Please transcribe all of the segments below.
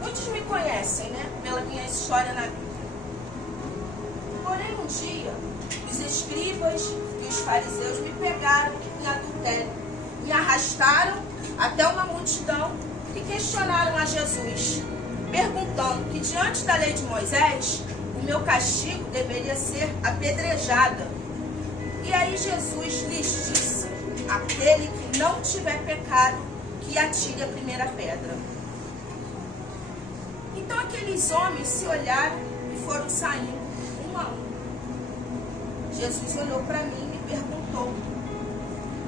Muitos me conhecem, né? Pela minha história na Bíblia. Porém, um dia, os escribas e os fariseus me pegaram em adultério, me arrastaram até uma multidão e questionaram a Jesus, perguntando que diante da lei de Moisés, o meu castigo deveria ser apedrejada. E aí Jesus lhes disse: aquele que não tiver pecado, que atire a primeira pedra. Então aqueles homens se olharam e foram saindo um a um. Jesus olhou para mim e me perguntou: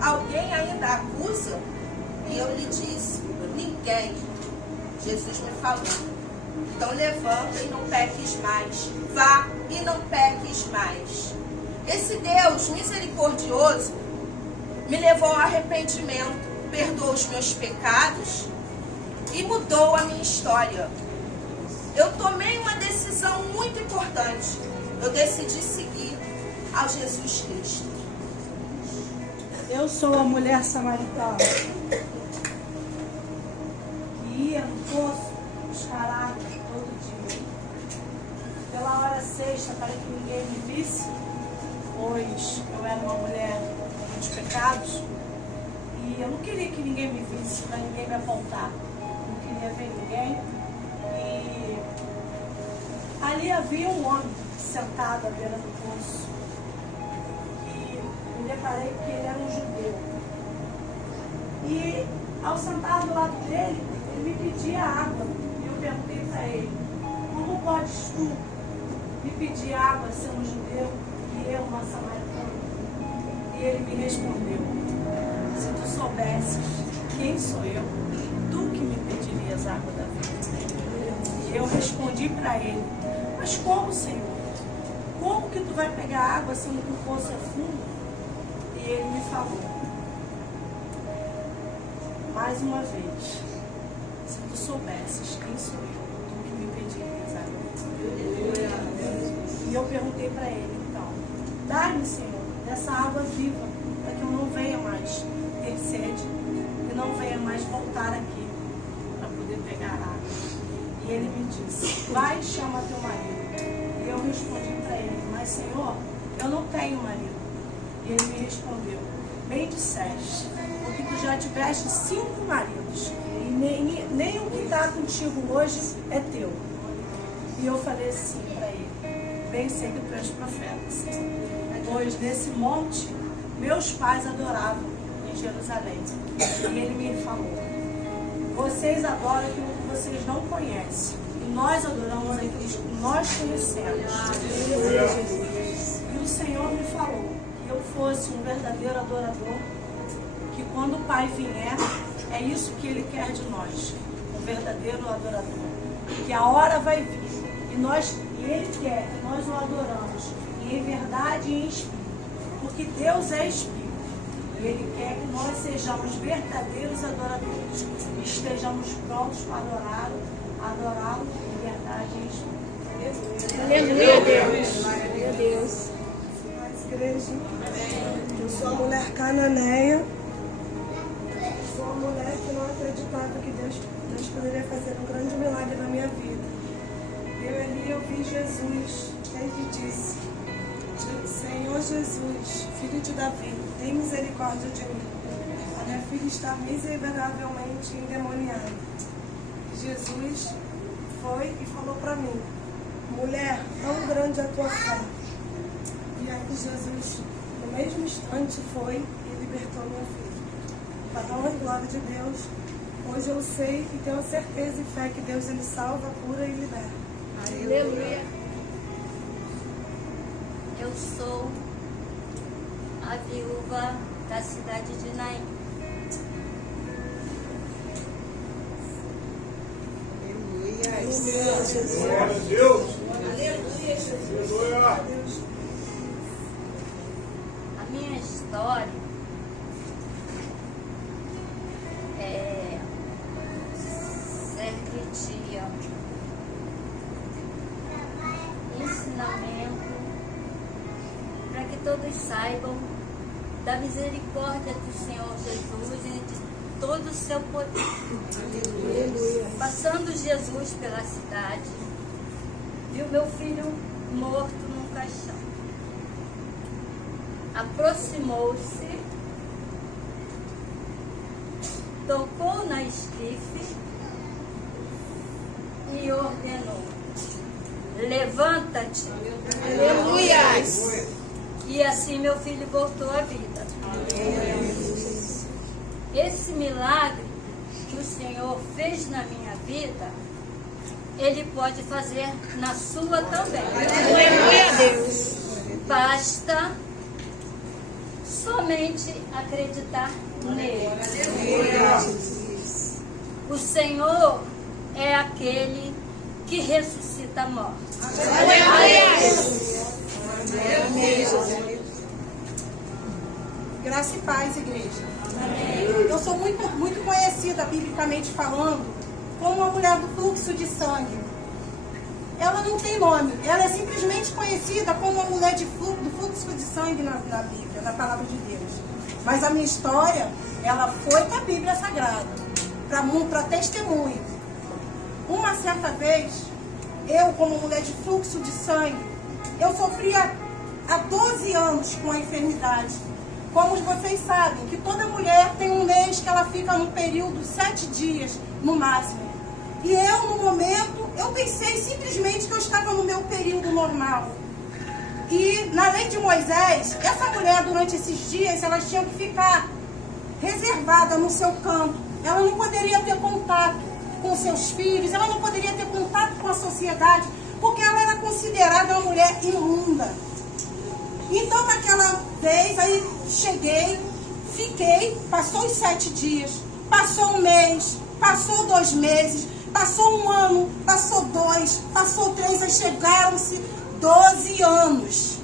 alguém ainda acusa? E eu lhe disse: ninguém. Jesus me falou: então levanta e não peques mais. Vá e não peques mais. Esse Deus misericordioso me levou ao arrependimento, perdoou os meus pecados e mudou a minha história. Eu tomei uma decisão muito importante. Eu decidi seguir ao Jesus Cristo. Eu sou a mulher samaritana que ia no poço buscar água todo dia. Pela hora sexta, para que ninguém me visse, pois eu era uma mulher com muitos pecados e eu não queria que ninguém me visse, para ninguém me apontar. Não queria ver ninguém. E ali havia um homem sentado à beira do poço. Me deparei que ele era um judeu. E ao sentar do lado dele, ele me pedia água. E eu perguntei para ele: como podes tu me pedir água sendo judeu e eu uma samaritana? E ele me respondeu: se tu soubesses quem sou eu, tu que me pedirias água da vida. E eu respondi para ele: mas como, Senhor? Como que tu vai pegar água sendo que o poço é fundo? E ele me falou: mais uma vez, se tu soubesses quem sou eu, tu que me pedirias água. E eu perguntei para ele: então, dá-me, Senhor, dessa água viva, para que eu não venha mais ter sede e não venha mais voltar aqui para poder pegar água. E ele me disse: vai e chama teu marido. E eu respondi para ele: mas, Senhor, eu não tenho marido. E ele me respondeu: bem disseste, porque tu já tiveste 5 maridos, e nem o que está contigo hoje é teu. E eu falei assim para ele: bem sei que tu és profeta, pois nesse monte meus pais adoravam em Jerusalém. E ele me falou: vocês adoram aquilo que vocês não conhecem, e nós adoramos aquilo que nós conhecemos. E o Senhor me falou que eu fosse um verdadeiro adorador, que quando o Pai vier, é isso que Ele quer de nós, um verdadeiro adorador. Que a hora vai vir, e Ele quer que nós o adoramos, e em verdade e em espírito, porque Deus é espírito, e Ele quer que nós sejamos verdadeiros adoradores, e estejamos prontos para adorá-lo em verdade e em espírito. Aleluia, Deus. Glória a Deus. Igreja, eu sou a mulher cananeia, sou a mulher que não acreditava que Deus poderia fazer um grande milagre na minha vida. Eu vi Jesus, ele disse: Senhor Jesus, filho de Davi, tem misericórdia de mim. A minha filha está miseravelmente endemoniada. Jesus foi e falou para mim: mulher, tão grande é a tua fé. E aí Jesus, no mesmo instante, foi e libertou minha filha. Para a honra e glória de Deus, hoje eu sei e tenho certeza e fé que Deus ele salva, cura e liberta. Aleluia. Eu sou a viúva da cidade de Naim. Aleluia, Jesus. Glória a Deus. Aleluia, Jesus. Aleluia. A minha história serve de ensinamento para que todos saibam da misericórdia do Senhor Jesus e de todo o seu poder. Passando Jesus pela cidade, viu meu filho morto num caixão. Aproximou-se, tocou na esquife e ordenou: levanta-te. Aleluia. E assim meu filho voltou à vida. Esse milagre que o Senhor fez na minha vida, Ele pode fazer na sua também. Aleluia, Deus. Basta somente acreditar nele. O Senhor é aquele que ressuscita a morte. Graça e paz, igreja. Eu sou muito conhecida, biblicamente falando, como a mulher do fluxo de sangue. Ela não tem nome, ela é simplesmente conhecida como a mulher do fluxo de sangue na Bíblia, na palavra de Deus. Mas a minha história, ela foi com a Bíblia Sagrada, para testemunho. Uma certa vez, eu como mulher de fluxo de sangue, eu sofria há 12 anos com a enfermidade. Como vocês sabem, que toda mulher tem um mês que ela fica num período 7 dias, no máximo. E eu, no momento, eu pensei simplesmente que eu estava no meu período normal. E na lei de Moisés, essa mulher, durante esses dias, ela tinha que ficar reservada no seu canto. Ela não poderia ter contato com seus filhos, ela não poderia ter contato com a sociedade, porque ela era considerada uma mulher imunda. Então, naquela vez, aí cheguei, fiquei, passou os 7 dias, passou um mês, passou 2 meses, passou 1 ano, passou 2, passou 3, aí chegaram-se 12 anos.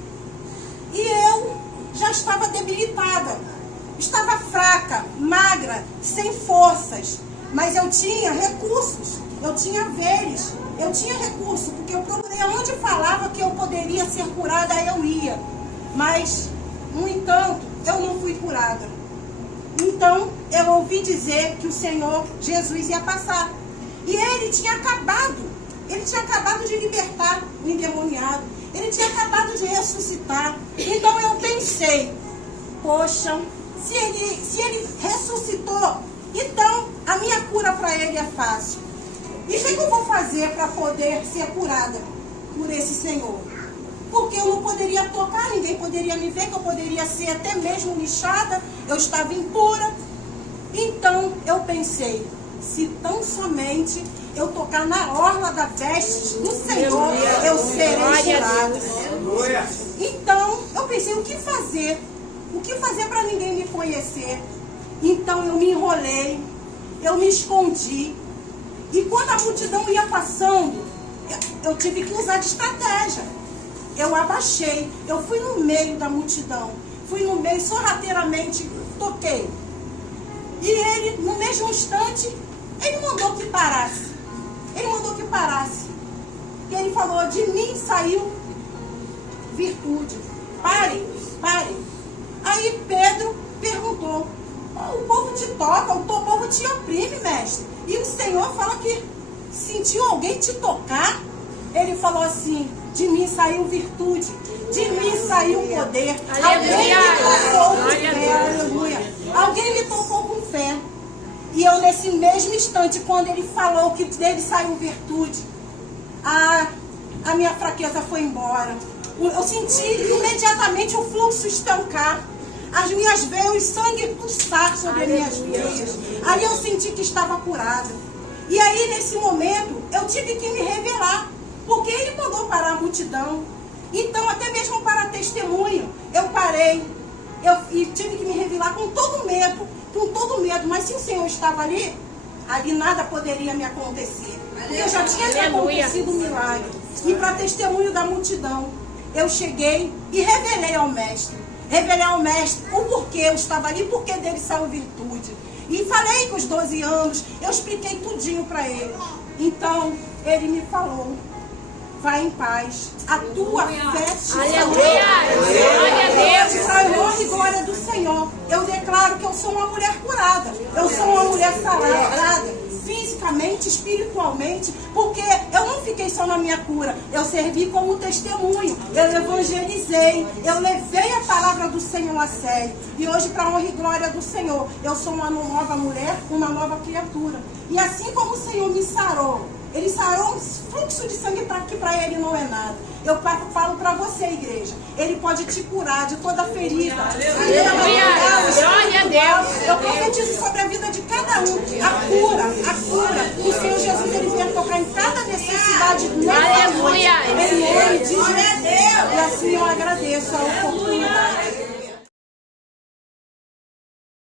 E eu já estava debilitada, estava fraca, magra, sem forças, mas eu tinha recursos, eu tinha haveres, eu tinha recurso, porque eu procurei onde falava que eu poderia ser curada, aí eu ia. Mas, no entanto, eu não fui curada. Então, eu ouvi dizer que o Senhor Jesus ia passar. E ele tinha acabado de libertar o endemoniado. Ele tinha acabado de ressuscitar. Então eu pensei, poxa, se ele ressuscitou, então a minha cura para ele é fácil. E o que eu vou fazer para poder ser curada por esse Senhor? Porque eu não poderia tocar, ninguém poderia me ver, que eu poderia ser até mesmo lixada, eu estava impura. Então eu pensei, se tão somente eu tocar na orla da veste do Senhor, eu serei curada. Então eu pensei, o que fazer? O que fazer para ninguém me conhecer? Então eu me enrolei, eu me escondi. E quando a multidão ia passando, eu tive que usar de estratégia. Eu abaixei, eu fui no meio da multidão, fui no meio, sorrateiramente toquei. E ele, no mesmo instante, ele mandou que parasse. Ele mandou que parasse. E ele falou, de mim saiu virtude. Parem, parem. Aí Pedro perguntou, o povo te toca, o povo te oprime, mestre. E o Senhor fala que sentiu alguém te tocar. Ele falou assim, de mim saiu virtude, de mim saiu poder. Alguém me tocou com fé, aleluia. Alguém me tocou com fé. E eu, nesse mesmo instante, quando ele falou que dele saiu virtude, a minha fraqueza foi embora. Eu senti imediatamente o fluxo estancar. As minhas veias, o sangue pulsar sobre as minhas veias. Aí eu senti que estava curada. E aí, nesse momento, eu tive que me revelar. Porque ele mandou parar a multidão. Então, até mesmo para testemunho, eu parei. E tive que me revelar com todo medo. Com todo medo. Mas se o Senhor estava ali nada poderia me acontecer. Porque eu já tinha me acontecido um milagre. E para testemunho da multidão, eu cheguei e revelei ao mestre. Revelei ao mestre o porquê eu estava ali, porque dele saiu virtude. E falei com os 12 anos, eu expliquei tudinho para ele. Então, ele me falou, vai em paz. A tua fé te salvou. Aleluia. Glória a Deus. Para a honra e glória do Senhor, eu declaro que eu sou uma mulher curada. Eu sou uma mulher sarada. Fisicamente, espiritualmente, porque eu não fiquei só na minha cura, eu servi como testemunho, eu evangelizei, eu levei a palavra do Senhor a sério, e hoje, para a honra e glória do Senhor, eu sou uma nova mulher, uma nova criatura, e assim como o Senhor me sarou, Ele sarou um fluxo de sangue que para Ele não é nada. Eu falo para você, igreja, Ele pode te curar de toda ferida. Aleluia. Glória a Deus. Eu profetizo sobre a vida de cada um a cura. O Senhor Jesus, Ele vem tocar em cada necessidade. Aleluia. Em nome de Jesus. E assim eu agradeço a oportunidade.